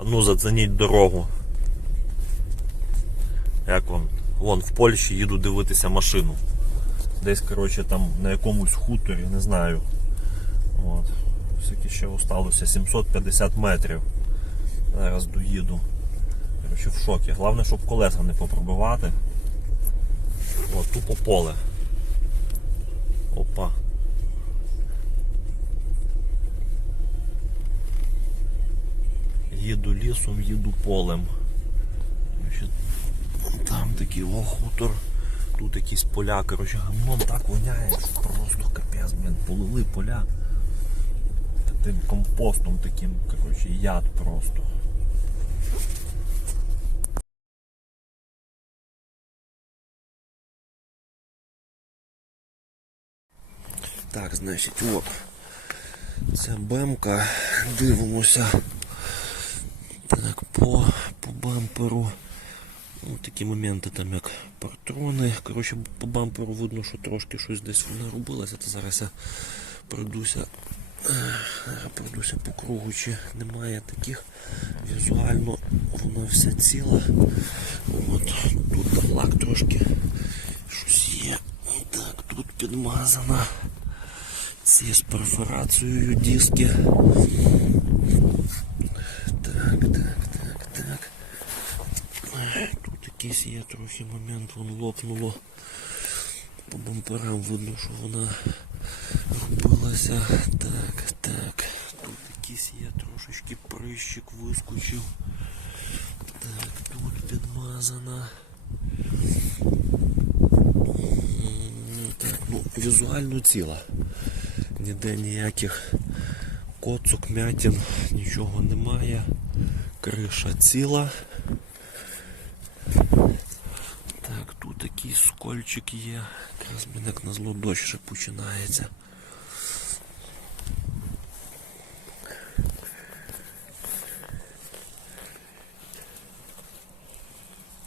А ну зацініть дорогу. Як вам? Вон в Польщі їду дивитися машину. Десь, коротше, там на якомусь хуторі, не знаю. От. Скільки ще осталося? 750 метрів. Зараз доїду. Коротше, в шокі. Головне, щоб колеса не попробивати. От, тупо поле. Опа. Їду лісом, їду полем. Там такий о, хутор. Тут якісь поля, коротше, гамном так воняє, просто капець, блін, полили поля. Тим компостом таким, коротше, яд просто. Так, значить, от. Це бемка. Дивимося. Так, по, по бамперу. Ну, такі моменти там як патрони. Коротше, по бамперу видно, що трошки щось десь воно робилося. Це зараз я пройдуся. е, Пройдуся по кругу, чи немає таких. Візуально воно все ціле. От, тут лак трошки щось є. Так, тут підмазано. Ці з перфорацією диски. Так, так, так, так. Тут якийсь є трохи момент, вон лопнуло. По бамперам видно, що вона робилася. Так, так. Тут якийсь є трошечки прищик вискочив. Так, тут підмазана. Так, ну, візуально ціла. Ніде ніяких коцок, м'ятін, нічого немає. Криша ціла. Так, тут такий скольчик є. Якраз на зло дощ ще починається.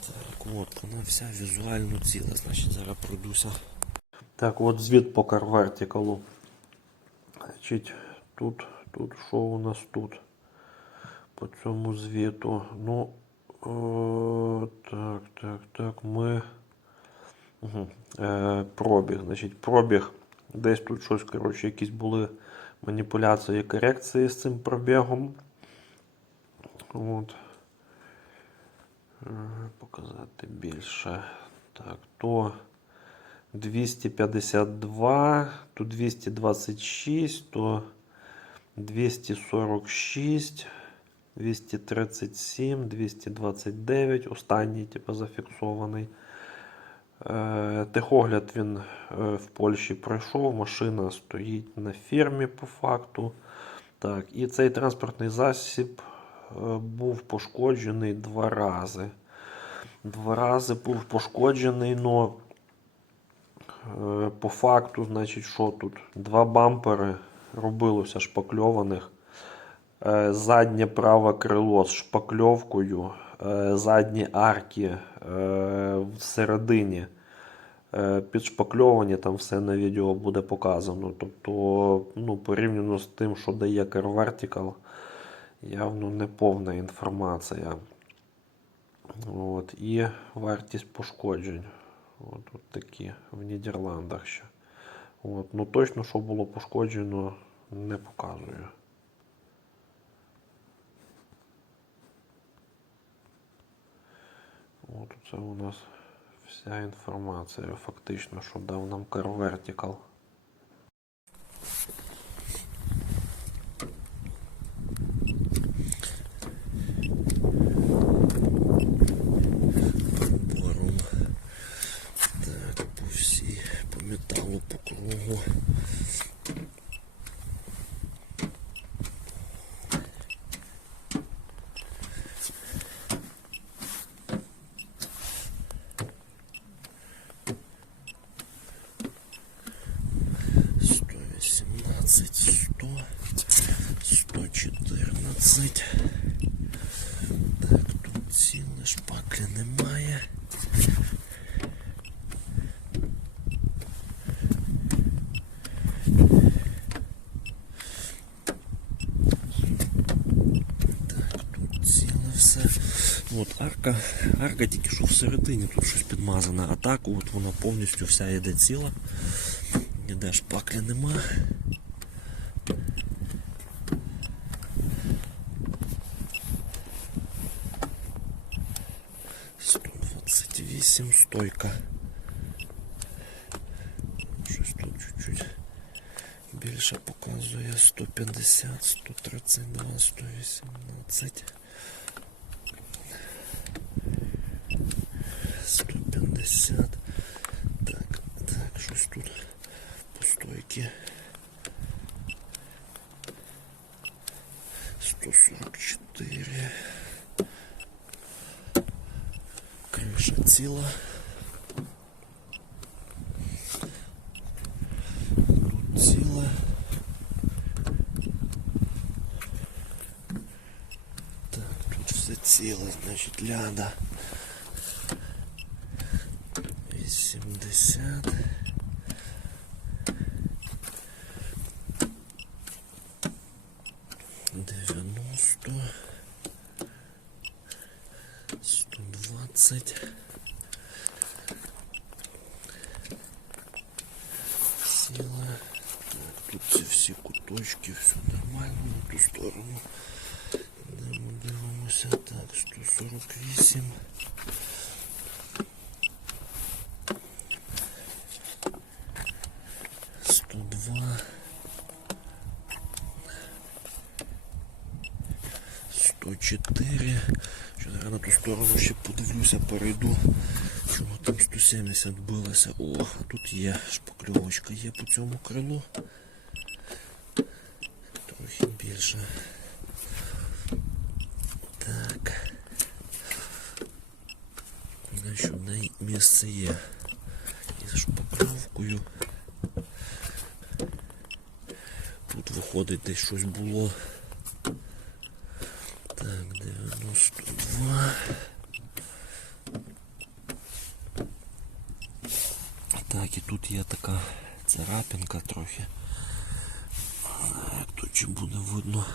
Так, от, вона вся візуально ціла, значить зараз пройдуся. Так, от звіт по карвертикалу. Значить, тут, тут, що у нас тут? По цьому звіту. Ну, о, так, так, так, ми. Угу. Е, пробіг. Значить, пробіг. Десь тут щось, коротше, якісь були маніпуляції і корекції з цим пробігом. От. Е, Показати більше. Так, то 252, то 226, то 246, 237, 229, останній, типу, зафіксований. Е, Техогляд він е, в Польщі пройшов, машина стоїть на фірмі по факту. Так, і цей транспортний засіб е, був пошкоджений два рази. Два рази був пошкоджений, но По факту, значить, що тут? Два бампери робилося шпакльованих. Е, Заднє праве крило з шпакльовкою, е, задні арки е, всередині підшпакльовані, там все на відео буде показано. Тобто, ну, порівняно з тим, що дає Car Vertical, явно не повна інформація. От, і вартість пошкоджень. От, от такі в Нідерландах ще. От, ну точно, що було пошкоджено, не показую. От це у нас вся інформація, фактично, що дав нам Car картоплі немає. Так, тут ціле все. От арка, арка тільки що всередині, тут щось підмазане, а так от вона повністю вся йде ціла. Ніде шпаклі нема. Стойка. Щось тут чуть-чуть більше показує 150, 132, 118. тут все ціле, значить ляда. 80. Дев'яносто. Сто двадцять. Сіла. Так, тут ці всі куточки, все нормально на ту сторону. Йдемо, дивимося. Так, 148. Сто два. Сто чотири. Що зараз на ту сторону ще подивлюся, перейду. Чому там 170 билося. О, тут є шпакльовочка є по цьому крилу. Трохи більше. Так. Значить, в неї місце є. Із шпакльовкою. Тут виходить десь щось було. Так, 92. Так, і тут є така царапинка трохи. Тут чи буде видно.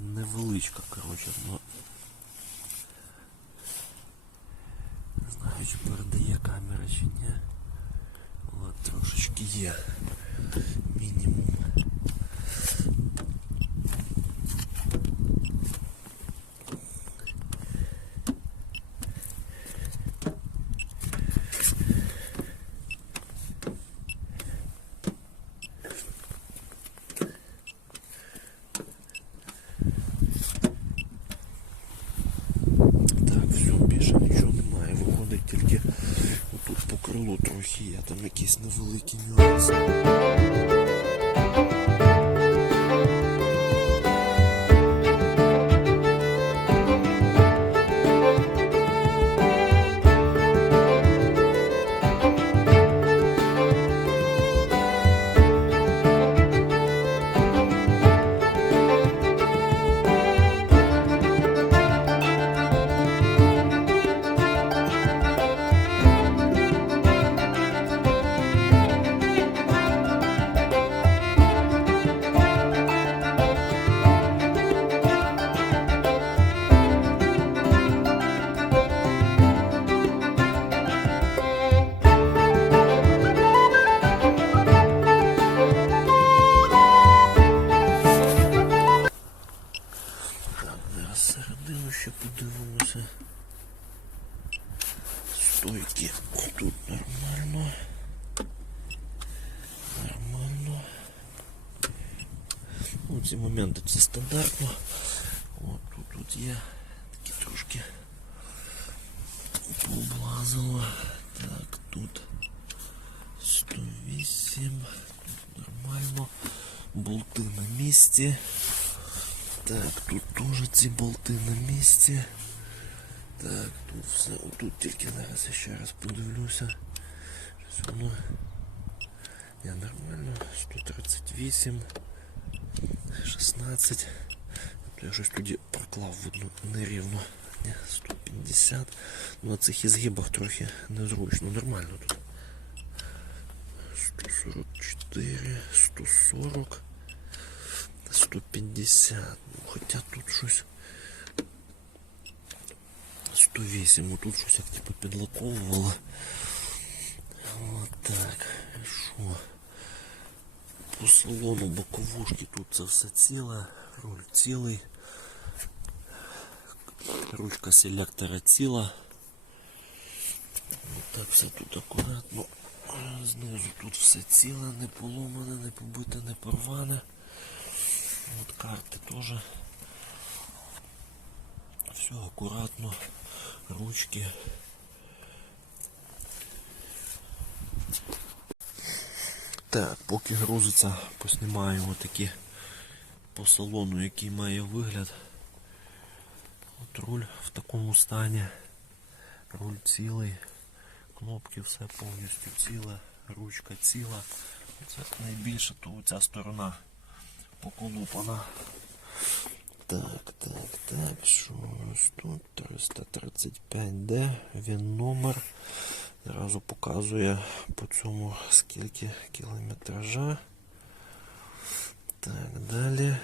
Невеличка, коротше, но не знаю, чи передає камера чи ні. От трошечки є. Мінімум. Так, все, більше нічого немає. Виходить тільки крилу трохи я там якісь невеликі нюанси. Стойки. Тут нормально. Нормально. Ну, ці моменти це стандартно. От тут, тут є такі трошки пооблазило. Так, тут 108. Тут нормально. Болти на місці. Так, тут теж ці болти на місці. Так, тут все. Отут тільки зараз я ще раз подивлюся. Щось воно. Я нормально. 138. 16. Тобто я щось тоді проклав видно нерівно. Ні, 150. Ну на цих ізгибах трохи незручно. Нормально тут. 144, 140. 150. Ну, хоча тут щось 108. Отут щось як типу підлаковувало. От так. Що? По салону боковушки тут це все ціле, руль цілий. Ручка селектора ціла. От так все тут акуратно. Знизу тут все ціле, не поломане, не побите, не порване. От карти теж. Все акуратно. Ручки. Так, поки грузиться, поснімаємо такі по салону, який має вигляд. От руль в такому стані. Руль цілий. Кнопки все повністю ціле, ручка ціла. Це найбільше, то ця сторона поколупана. Так, так, так, що у тут 335D, він номер. Зразу показує по цьому скільки кілометража. Так, далі.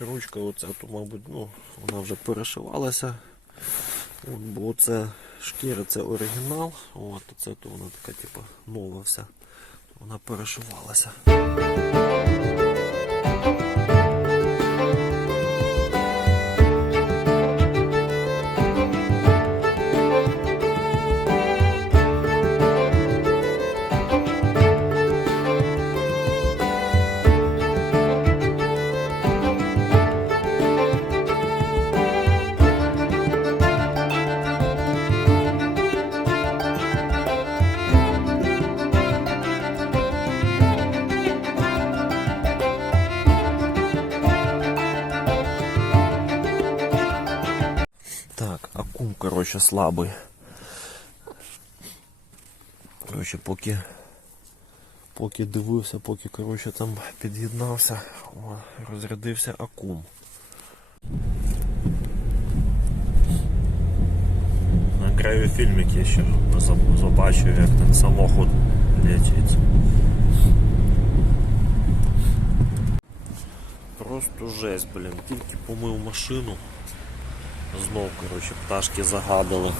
Ручка оця, то, мабуть, ну, вона вже перешивалася. От, бо це шкіра це оригінал, от, це то вона така, типу, нова вся. Вона перешивалася. Слабий. Короче, поки, поки дивився, поки короче, там під'єднався, розрядився акум. На краю фільмик я ще побачив, як там самохід летить. Просто жесть, блін. Тільки помив машину. Знов, коротше, пташки загадали.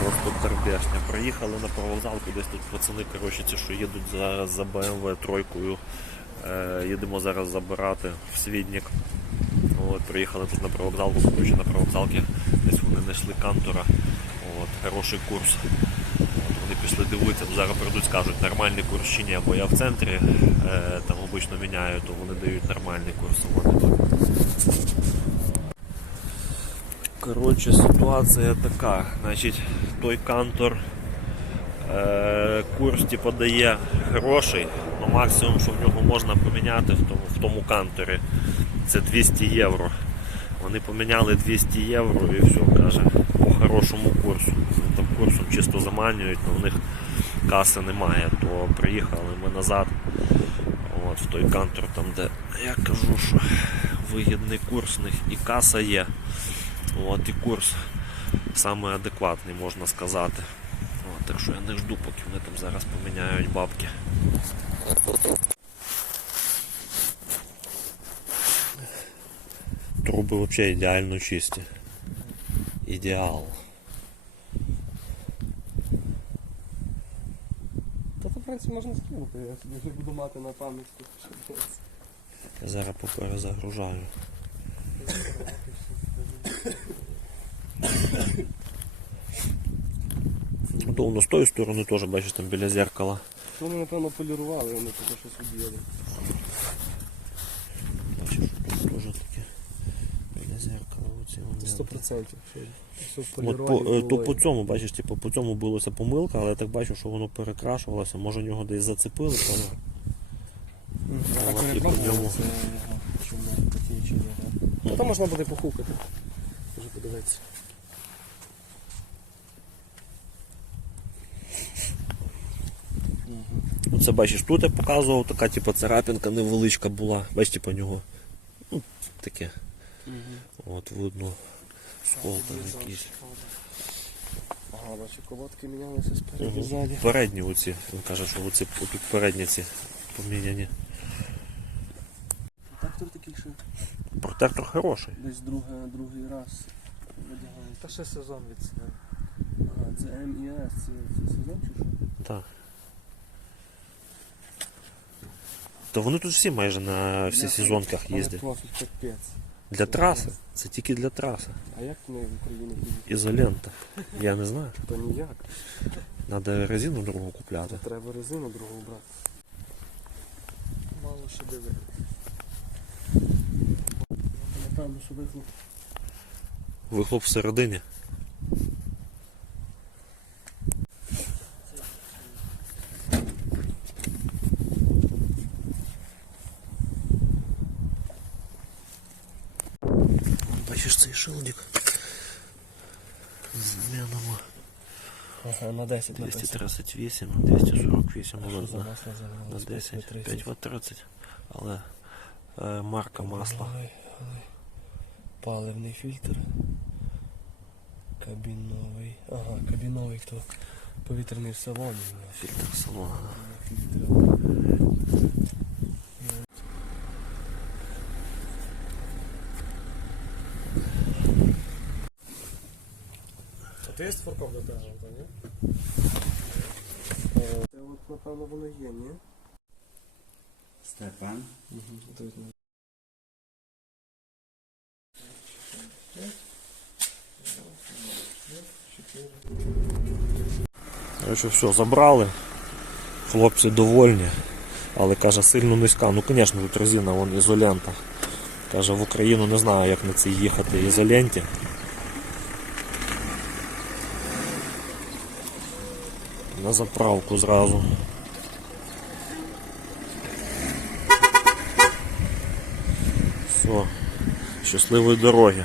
Просто тербешня. Приїхали на провокзалку, десь тут пацани, коротше, ті, що їдуть зараз за BMW тройкою. Е, їдемо зараз забирати в Свіднік. От, приїхали тут на провокзалку, коротше, на провокзалки. Десь вони знайшли кантора. От, хороший курс. От, вони пішли дивитися, ну, зараз прийдуть, скажуть, нормальний курс чи ні, бо я в центрі е, там обично міняю, то вони дають нормальний курс. Вони тут. Коротше, ситуація така. Значить, той кантор е, курс типу, дає грошей, але максимум, що в нього можна поміняти в тому, в тому канторі, це 200 євро. Вони поміняли 200 євро і все, каже, по хорошому курсу. Ну, Там курсом чисто заманюють, але в них каси немає, то приїхали ми назад. От, в той кантор, там, де я кажу, що вигідний курс в них і каса є. От, і курс саме адекватний, можна сказати. От, так що я не жду, поки вони там зараз поміняють бабки. Труби взагалі ідеально чисті. Ідеал. Та це, в принципі, можна скинути, я собі не буду мати на пам'ятку. Я зараз поперезагружаю. То воно з тої сторони теж, бачиш, там біля зеркала. Вони, напевно, полірували, вони тут щось від'їли. Бачиш, тут теж таке біля зеркала. Оці. Сто процентів. От по, е, то по цьому, бачиш, типу, по цьому билася помилка, але я так бачу, що воно перекрашувалося, може нього десь зацепили, поняв? Мгм. А, ага, чому такі чи ні. Ну, Там можна буде похукати. Подивитися. Ну, це бачиш, тут я показував, така типу, царапинка невеличка була, бачиш, по нього. Ну, таке. От видно. Скол там якийсь. Ага, бачу, колодки мінялися спереду Мгм. ззаді. Передні оці. Він каже, що оці тут передні ці поміняні. Тут такий, що Протектор хороший. десь друге, другий раз Та ще сезон від себе. Ага, це МІС, це, це сезон чи що? Так. То вони тут всі майже на всесезонках Але їздять. профіль капець. Для траси. Це тільки для траси. А як ми в Україні їздимо? Ізолента. Я не знаю. То ніяк. Треба резину другу купляти. Треба резину другу брати. Мало що диви. Напевно, що вихлоп. Вихлоп всередині. Бачиш цей шилдик? Змінимо Ага, на 10 238, 248 Що вольт на, на 10, 5 5 30. Але е, марка масла. Паливний фільтр. Кабіновий. Ага, кабіновий то повітряний в салоні. Фільтр салону. Фільтр. А ти є форком до того, ні? Це от, напевно, воно є, ні? Степан. Угу. Короче, все, забрали. Хлопці довольні. Але каже, сильно низька. Ну, звісно, тут резина, вон ізолента. Каже, в Україну не знаю, як на цій їхати ізоленті. На заправку зразу. Все. Щасливої дороги.